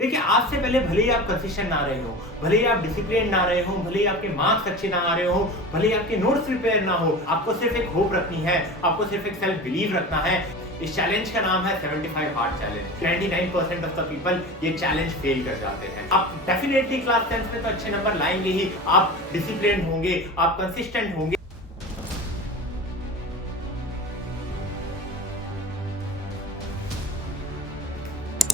देखिए, आज से पहले भले ही आप कंसिस्टेंट ना रहे हो, भले ही आप डिसिप्लिन ना रहे हो, भले ही आपके मार्क्स अच्छे ना आ रहे हो, भले ही आपके नोट्स प्रिपेयर ना हो, आपको सिर्फ एक होप रखनी है, आपको सिर्फ एक सेल्फ बिलीव रखना है। इस चैलेंज का नाम है 75 hard challenge. 99% of the people ये चैलेंज फेल कर जाते हैं। आप डेफिनेटली क्लास 10th में तो अच्छे नंबर लाएंगे ही, आप डिसिप्लिन होंगे, आप कंसिस्टेंट होंगे।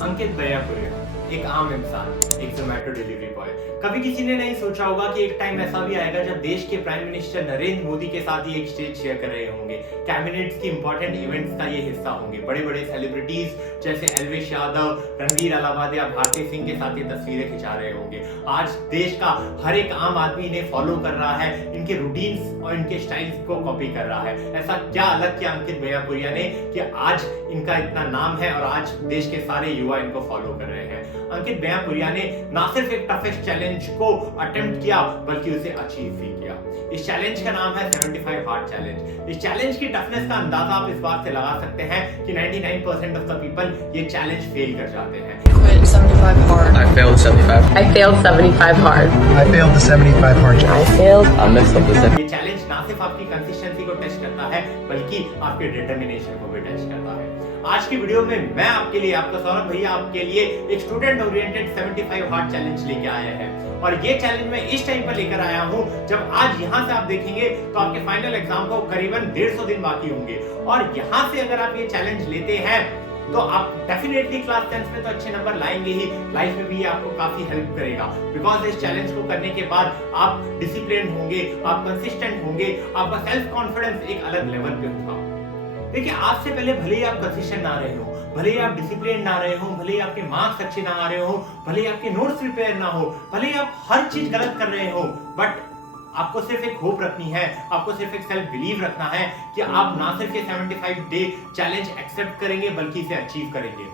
अंकित भैयापुरे, एक आम इंसान, एक जोमेटो डिलीवरी बॉय। कभी किसी ने नहीं सोचा होगा कि एक टाइम ऐसा भी आएगा जब देश के प्राइम मिनिस्टर नरेंद्र मोदी के साथ ही एक स्टेज शेयर कर रहे होंगे, कैबिनेट्स की इंपॉर्टेंट इवेंट्स का ये हिस्सा होंगे, बड़े बड़े सेलिब्रिटीज जैसे एलविश यादव, रणवीर अलाहाबादी या भारती सिंह के साथ ये तस्वीरें खिंचा रहे होंगे। आज देश का हर एक आम आदमी इन्हें फॉलो कर रहा है, इनके रूटीन्स और इनके स्टाइल्स को कॉपी कर रहा है। ऐसा क्या अलग किया अंकित भैयापुरिया ने कि आज इनका इतना नाम है और आज देश के सारे युवा इनको फॉलो कर रहे हैं। अंकित भैयापुरिया ने ना सिर्फ एक टफेस्ट चैलेंज को अटेम्प्ट किया बल्कि उसे अचीव भी किया। इस चैलेंज का नाम है 75 हार्ड चैलेंज। इस चैलेंज की टफनेस का अंदाजा आप इस बात से लगा सकते हैं कि 99% ऑफ द पीपल ये चैलेंज फेल कर जाते हैं। Quit 75 hard. I failed 75. I failed 75 hard. I failed the 75 hard challenge. I failed. I messed up the second. ये चैलेंज ना सिर्फ आपकी कंसिस्टेंसी को टेस्ट करता है बल्कि आपके डिटर्मिनेशन को भी टेस्ट करता है। आज की वीडियो में मैं आपके लिए, आपका सौरभ भैया आपके लिए एक स्टूडेंट ओरिएंटेड 75 हार्ड चैलेंज लेके आया है। और ये चैलेंज मैं इस टाइम पर लेकर आया हूं जब आज यहां से आप देखेंगे तो आपके फाइनल एग्जाम को करीबन 150 दिन बाकी होंगे। और यहां से अगर आप ये चैलेंज लेते हैं तो आप डेफिनेटली क्लास 10th में तो अच्छे नंबर लाएंगे ही, लाइफ में भी ये आपको काफी हेल्प करेगा। बिकॉज इस चैलेंज को करने के बाद आप डिसिप्लिन होंगे, आप कंसिस्टेंट होंगे, आपका सेल्फ कॉन्फिडेंस एक अलग लेवल पे होगा। देखिए, आज से पहले भले ही आप कंसिस्टेंट ना रहे हो, भले ही आप डिसिप्लिन ना रहे हो, भले ही आपके मार्क्स अच्छे ना आ रहे हो, भले ही आपके नोट्स प्रिपेयर ना हो, भले ही आप हर चीज गलत कर रहे हो, बट आपको सिर्फ एक होप रखनी है, आपको सिर्फ एक सेल्फ बिलीव रखना है कि आप ना सिर्फ ये 75 डे चैलेंज एक्सेप्ट करेंगे बल्कि इसे अचीव करेंगे।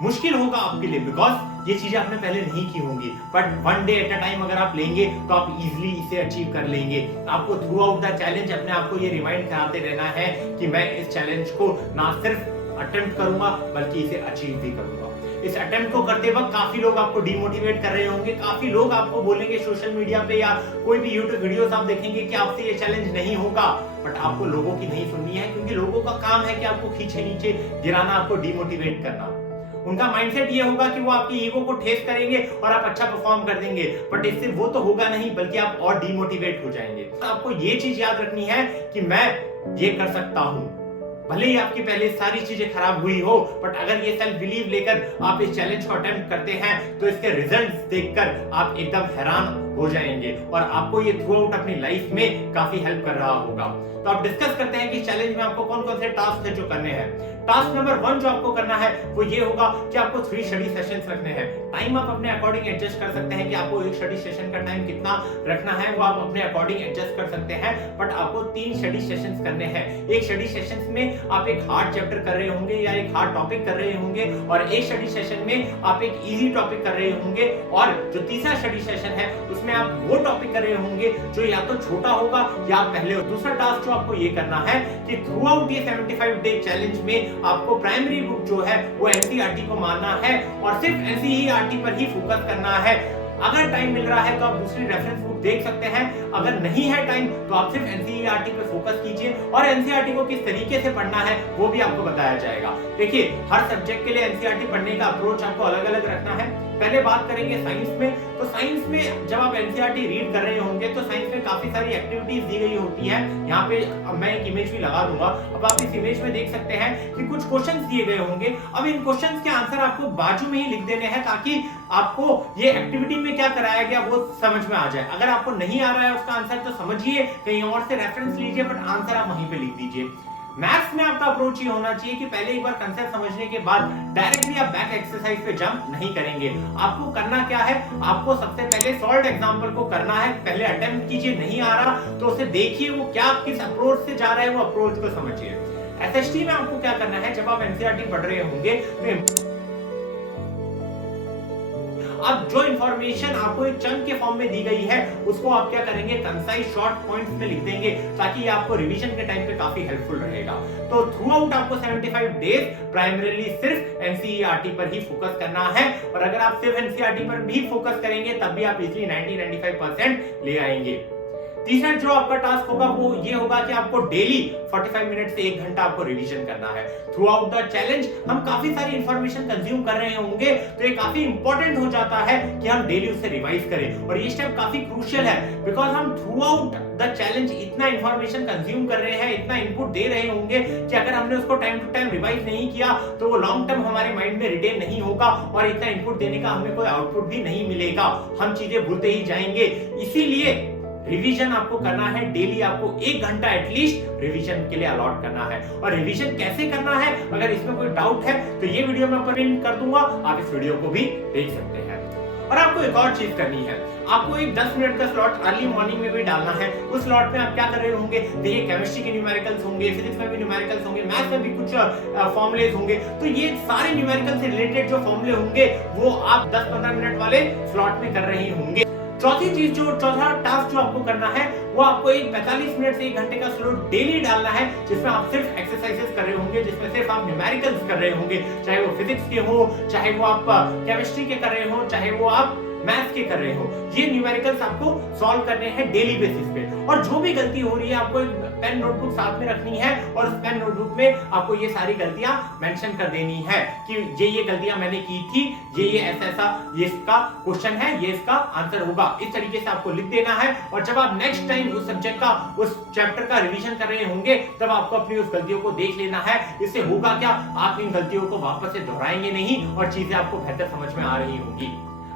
मुश्किल होगा आपके लिए बिकॉज ये चीजें आपने पहले नहीं की होंगी, but one day at a time अगर आप लेंगे तो आप इजीली इसे अचीव कर लेंगे। आपको थ्रू आउट द चैलेंज अपने आप को ये रिमाइंड कराते रहना है कि मैं इस चैलेंज को ना सिर्फ अटेम्प्ट करूंगा बल्कि इसे अचीव भी करूंगा। इस अटेम्प्ट को करते वक्त काफी लोग आपको डिमोटिवेट कर रहे होंगे, काफी लोग आपको बोलेंगे सोशल मीडिया पे या कोई भी यूट्यूब वीडियोस आप देखेंगे कि आपसे ये चैलेंज नहीं होगा, बट आपको लोगों की नहीं सुननी है क्योंकि लोगों का काम है कि आपको खींचे नीचे गिराना, आपको डिमोटिवेट करना। उनका माइंडसेट ये होगा कि वो आपकी ईगो को ठेस करेंगे और आप अच्छा परफॉर्म कर देंगे, बट इससे वो तो होगा नहीं बल्कि आप और डिमोटिवेट हो जाएंगे। तो आपको ये चीज याद रखनी है कि मैं ये कर सकता हूं। भले ही आपकी पहले सारी चीजें खराब हुई हो, बट अगर ये सेल्फ बिलीव लेकर आप इस चैलेंज को अटेम्प्ट करते हैं तो इसके रिजल्ट्स देखकर आप एकदम हैरान हो जाएंगे और आपको ये थ्रू आउट अपनी लाइफ में काफी हेल्प कर रहा होगा। तो आप डिस्कस करते हैं कि चैलेंज में आपको कौन कौन से टास्क है जो करने हैं। टास्क नंबर 1 जो आपको करना है वो ये होगा कि आपको 3 स्टडी सेशंस रखने हैं। टाइम आप अपने अकॉर्डिंग एडजस्ट कर सकते हैं कि आपको एक स्टडी सेशन का टाइम कितना रखना है, वो आप अपने अकॉर्डिंग एडजस्ट कर सकते हैं, बट आपको 3 स्टडी सेशंस करने हैं। एक स्टडी सेशंस में आप एक हार्ड चैप्टर कर रहे होंगे या एक हार्ड टॉपिक कर रहे होंगे और एक स्टडी सेशन में आप एक इजी टॉपिक कर रहे होंगे और जो तीसरा स्टडी सेशन है उसमें आप वो टॉपिक कर रहे होंगे जो या तो छोटा होगा या पहले हो। दूसरा टास्क जो आपको ये करना है कि थ्रू आउट ये 75 डे चैलेंज में आपको प्राइमरी बुक जो है वो एनसीईआरटी को मानना है और सिर्फ एनसीईआरटी पर ही फोकस करना है। अगर टाइम मिल रहा है तो आप दूसरी रेफरेंस बुक देख सकते हैं, अगर नहीं है टाइम तो आप सिर्फ एनसीईआरटी पे फोकस कीजिए और एनसीईआरटी को किस तरीके से पढ़ना है वो भी आपको बताया जाएगा। देखिए, हर सब्जेक्ट के लिए एनसीईआरटी पढ़ने का अप्रोच आपको अलग अलग रखना है। पहले बात करेंगे साइंस में, तो साइंस में जब आप एनसीईआरटी रीड कर रहे होंगे तो साइंस में काफी सारी एक्टिविटीज दी गई होती हैं। यहाँ पे मैं एक इमेज भी लगा दूंगा, अब आप इस इमेज में देख सकते हैं कि कुछ क्वेश्चंस दिए गए होंगे। अब इन क्वेश्चंस के आंसर आपको बाजू में ही लिख देने हैं ताकि आपको ये एक्टिविटी में क्या कराया गया वो समझ में आ जाए। अगर आपको नहीं आ रहा है उसका आंसर तो समझिए, कहीं और से रेफरेंस लीजिए, बट आंसर आप वहीं पे लिख दीजिए। मैथ्स में आपका अप्रोच ये होना चाहिए कि पहले एक बार कंसेप्ट समझने के बाद डायरेक्टली आप बैक एक्सरसाइज पे जंप नहीं करेंगे। आपको करना क्या है, आपको सबसे पहले सॉल्व एग्जांपल को करना है। पहले अटेम्प्ट कीजिए, नहीं आ रहा तो उसे देखिए वो क्या किस अप्रोच से जा रहा है, वो अप्रोच को समझिए। एसएसटी में आपको क्या करना है, जब आप एनसीईआरटी पढ़ रहे होंगे तो अब जो इंफॉर्मेशन आपको एक चंक के फॉर्म में दी गई है उसको आप क्या करेंगे, कंसाइज शॉर्ट पॉइंट्स में लिख देंगे ताकि ये आपको रिवीजन के टाइम पे काफी हेल्पफुल रहेगा। तो थ्रू आउट आपको 75 डेज प्राइमरीली सिर्फ एनसीईआरटी पर ही फोकस करना है, और अगर आप सिर्फ एनसीईआरटी पर भी फोकस करेंगे तब भी आप इजीली 90-95% ले आएंगे। तीसरा जो आपका टास्क होगा वो ये होगा कि आपको डेली 45 मिनट से 1 घंटा आपको रिवीजन करना है। थ्रू आउट द चैलेंज हम काफी सारी इंफॉर्मेशन कंज्यूम कर रहे होंगे, तो ये काफी इंपॉर्टेंट हो जाता है कि हम डेली उसे रिवाइज करें, और ये स्टेप काफी क्रूशियल है बिकॉज हम थ्रू आउट द चैलेंज इतना इंफॉर्मेशन कंज्यूम कर रहे हैं, इतना इनपुट दे रहे होंगे कि अगर हमने उसको टाइम टू टाइम रिवाइज नहीं किया तो वो लॉन्ग टर्म हमारे माइंड में रिटेन नहीं होगा, और इतना इनपुट देने का हमें कोई आउटपुट भी नहीं मिलेगा, हम चीजें भूलते ही जाएंगे। इसीलिए रिवीजन आपको करना है, डेली आपको 1 घंटा एटलीस्ट रिवीजन के लिए अलॉट करना है। और रिवीजन कैसे करना है, अगर इसमें कोई डाउट है तो ये वीडियो मैं पिन कर दूंगा, आप इस वीडियो को भी देख सकते हैं। और आपको एक और चीज करनी है, आपको एक 10 मिनट का स्लॉट अर्ली मॉर्निंग में भी डालना है। उस स्लॉट में आप क्या कर रहे होंगे, देखिए केमिस्ट्री के न्यूमेरिकल्स होंगे, फिजिक्स में भी न्यूमेरिकल्स होंगे, मैथ्स में भी कुछ फॉर्मूलेज होंगे, तो ये सारे न्यूमेरिकल से रिलेटेड जो फॉर्मूले होंगे वो आप 10-15 मिनट वाले स्लॉट में कर रहे होंगे। चौथा टास्क जो आपको करना है वो आपको एक 45 मिनट से 1 घंटे का स्लॉट डेली डालना है, जिसमें आप सिर्फ एक्सरसाइजेस कर रहे होंगे, जिसमें सिर्फ आप न्यूमेरिकल्स कर रहे होंगे, चाहे वो फिजिक्स के हो, चाहे वो आप केमिस्ट्री के कर रहे हो, चाहे वो आप मैथ्स के कर रहे हो। ये न्यूमेरिकल्स आपको सॉल्व करने हैं डेली बेसिस पे, और जो भी गलती हो रही है आपको एक पेन नोटबुक साथ में रखनी है, और उस पेन नोटबुक में आपको ये सारी गलतियां मेंशन कर देनी है कि ये गलतियां मैंने की थी, ये ऐसा ये इसका क्वेश्चन है, ये इसका आंसर होगा, इस तरीके से आपको लिख देना है। और जब आप नेक्स्ट टाइम उस सब्जेक्ट का, उस चैप्टर का रिवीजन कर रहे होंगे तब आपको अपनी उस गलतियों को देख लेना है। इससे होगा क्या, आप इन गलतियों को वापस से दोहराएंगे नहीं और चीजें आपको बेहतर समझ में आ रही होंगी।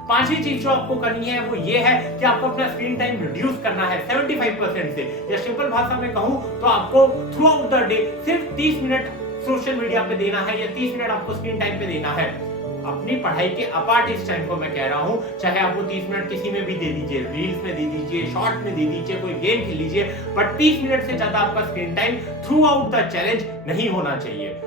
पांचवी चीज जो आपको करनी है वो ये है कि आपको अपना स्क्रीन टाइम रिड्यूस करना है 75% से, या सिंपल भाषा में कहूं तो आपको थ्रू आउट द डे सिर्फ 30 मिनट सोशल मीडिया पे देना है, या 30 मिनट आपको स्क्रीन टाइम पे देना है। अपनी पढ़ाई के अपार्ट इस टाइम को मैं कह रहा हूं, चाहे आपको 30 मिनट किसी में भी दे दीजिए, रील्स में दे दीजिए, शॉर्ट में दे दीजिए, कोई गेम खेल लीजिए, बट 30 मिनट से ज्यादा आपका screen time through out the challenge नहीं होना चाहिए।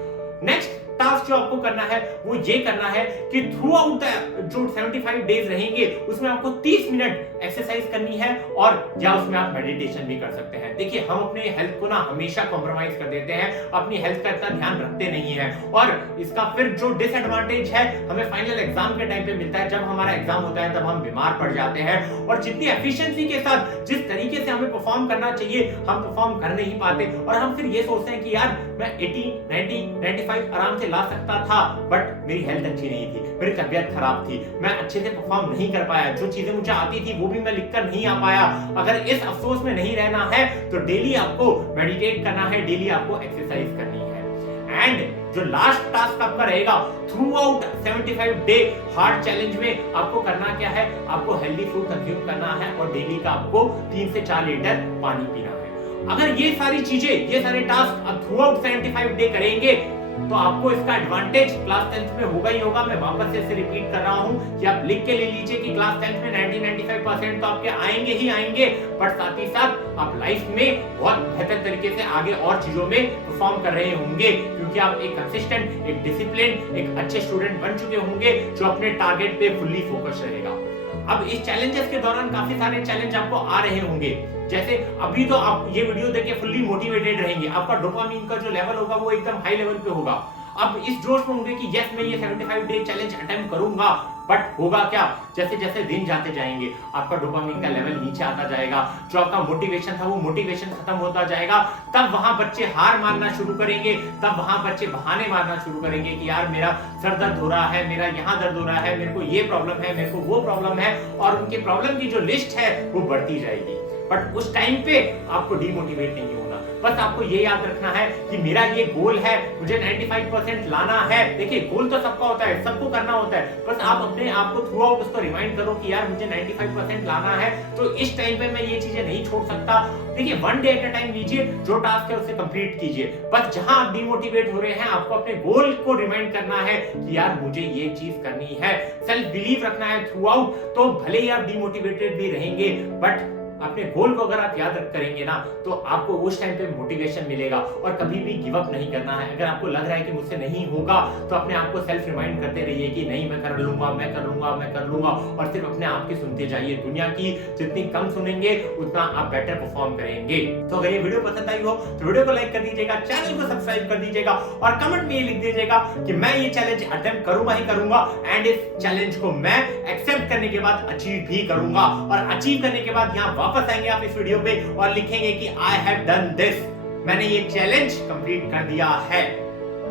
नेक्स्ट टास्क जो आपको करना है वो ये करना है कि थ्रू आउट जो 75 डेज रहेंगे उसमें आपको 30 मिनट एक्सरसाइज करनी है, और या उसमें आप मेडिटेशन भी कर सकते हैं। देखिए हम अपने हेल्थ को ना हमेशा कॉम्प्रोमाइज कर देते हैं, अपनी हेल्थ का इतना ध्यान रखते नहीं है, और इसका फिर जो डिसएडवांटेज है हमें फाइनल एग्जाम के टाइम पे मिलता है। जब हमारा एग्जाम होता है तब हम बीमार पड़ जाते हैं, और जितनी एफिशिएंसी के साथ, जिस तरीके से हमें परफॉर्म करना चाहिए हम परफॉर्म कर नहीं पाते, और हम फिर ये सोचते हैं कि यार मैं 80, 90, 95 आराम से ला सकता था, बट मेरी हेल्थ अच्छी नहीं थी, मेरी तबीयत खराब थी, मैं अच्छे से परफॉर्म नहीं कर पाया, जो चीजें मुझे आती थी वो भी मैं लिखकर नहीं आ पाया। अगर इस अफसोस में नहीं रहना है तो डेली आपको मेडिटेट करना है, डेली आपको एक्सरसाइज करनी है। एंड जो लास्ट टास्क आपका रहेगा through out 75 day hard challenge में, आपको करना क्या है, आपको हेल्दी फूड कंज्यूम करना है, और डेली का आपको 3 से 4 लीटर पानी पीना है। अगर ये सारी चीजें, ये सारे टास्क आप थ्रू आउट 75 डे करेंगे तो आपको इसका एडवांटेज क्लास 10th में होगा ही होगा। मैं वापस से इसे रिपीट कर रहा हूं कि आप लिख के ले लीजिए कि क्लास 10th में 90-95% तो आपके आएंगे ही आएंगे, बट साथ ही साथ आप लाइफ में बहुत बेहतर तरीके से आगे और चीजों में परफॉर्म कर रहे होंगे, क्योंकि आप एक कंसिस्टेंट, एक डिसिप्लिन, एक अच्छे स्टूडेंट बन चुके होंगे जो अपने टारगेट पे फुल्ली फोकस रहेगा। अब इस चैलेंजेस के दौरान काफी सारे चैलेंज आपको आ रहे होंगे, जैसे अभी तो आप ये वीडियो देख के फुल्ली मोटिवेटेड रहेंगे, आपका डोपामिन का जो लेवल होगा वो एकदम हाई लेवल पे होगा। अब इस जोश में होंगे कि यस मैं ये 75 डे चैलेंज अटेम्प्ट करूंगा, बट होगा क्या, जैसे जैसे दिन जाते जाएंगे आपका डोपामिन का लेवल नीचे आता जाएगा, जो आपका मोटिवेशन था वो मोटिवेशन खत्म होता जाएगा। तब वहां बच्चे हार मानना शुरू करेंगे, तब वहां बच्चे बहाने मारना शुरू करेंगे कि यार मेरा सर दर्द हो रहा है, मेरा यहाँ दर्द हो रहा है, मेरे को ये प्रॉब्लम है, मेरे को वो प्रॉब्लम है, और उनके प्रॉब्लम की जो लिस्ट है वो बढ़ती जाएगी। बट उस टाइम पे आपको डिमोटिवेट नहीं होना, बस आपको ये याद रखना है कि मेरा ये गोल है, मुझे 95% लाना है। देखिए गोल तो सबका होता है, सबको करना होता है, बस आप अपने आप को थ्रू आउट उसको रिमाइंड करो कि यार मुझे 95% लाना है, तो इस टाइम पे मैं ये चीजें नहीं छोड़ सकता। देखिए 1 डे एट अ टाइम लीजिए, जो टास्क है उसे कंप्लीट कीजिए, बस जहां आप डिमोटिवेट हो रहे हैं आपको अपने गोल को रिमाइंड करना है कि यार मुझे ये चीज करनी है। सेल्फ बिलीव रखना है थ्रू आउट, तो भले ही आप डिमोटिवेटेड भी रहेंगे बट अपने गोल को अगर आप याद करेंगे ना तो आपको उस टाइम पे मोटिवेशन मिलेगा और कभी भी गिव अप नहीं करना है। अगर आपको लग रहा है कि मुझसे नहीं होगा तो अपने आप को सेल्फ रिमाइंड करते रहिए कि नहीं, मैं कर लूंगा, मैं कर लूंगा, मैं कर लूंगा, और सिर्फ अपने आप की सुनते जाइए। दुनिया की जितनी कम सुनेंगे उतना आप बेटर परफॉर्म करेंगे। तो अगर ये वीडियो पसंद आई हो तो वीडियो को लाइक कर दीजिएगा, चैनल को सब्सक्राइब कर दीजिएगा और कमेंट में ये लिख दीजिएगा कि मैं ये चैलेंज अटेम्प्ट करूंगा ही करूंगा, एंड इस चैलेंज को मैं एक्सेप्ट करने के बाद अचीव भी करूंगा। और अचीव करने के बाद यहाँ वापस आएंगे आप इस वीडियो पे और लिखेंगे कि आई हैव डन दिस, मैंने ये चैलेंज कंप्लीट कर दिया है।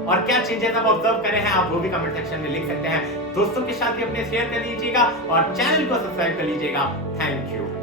और क्या चेंजेस आप ऑब्जर्व करे हैं आप वो भी कमेंट सेक्शन में लिख सकते हैं। दोस्तों के साथ भी अपने शेयर कर लीजिएगा और चैनल को सब्सक्राइब कर लीजिएगा। Thank you.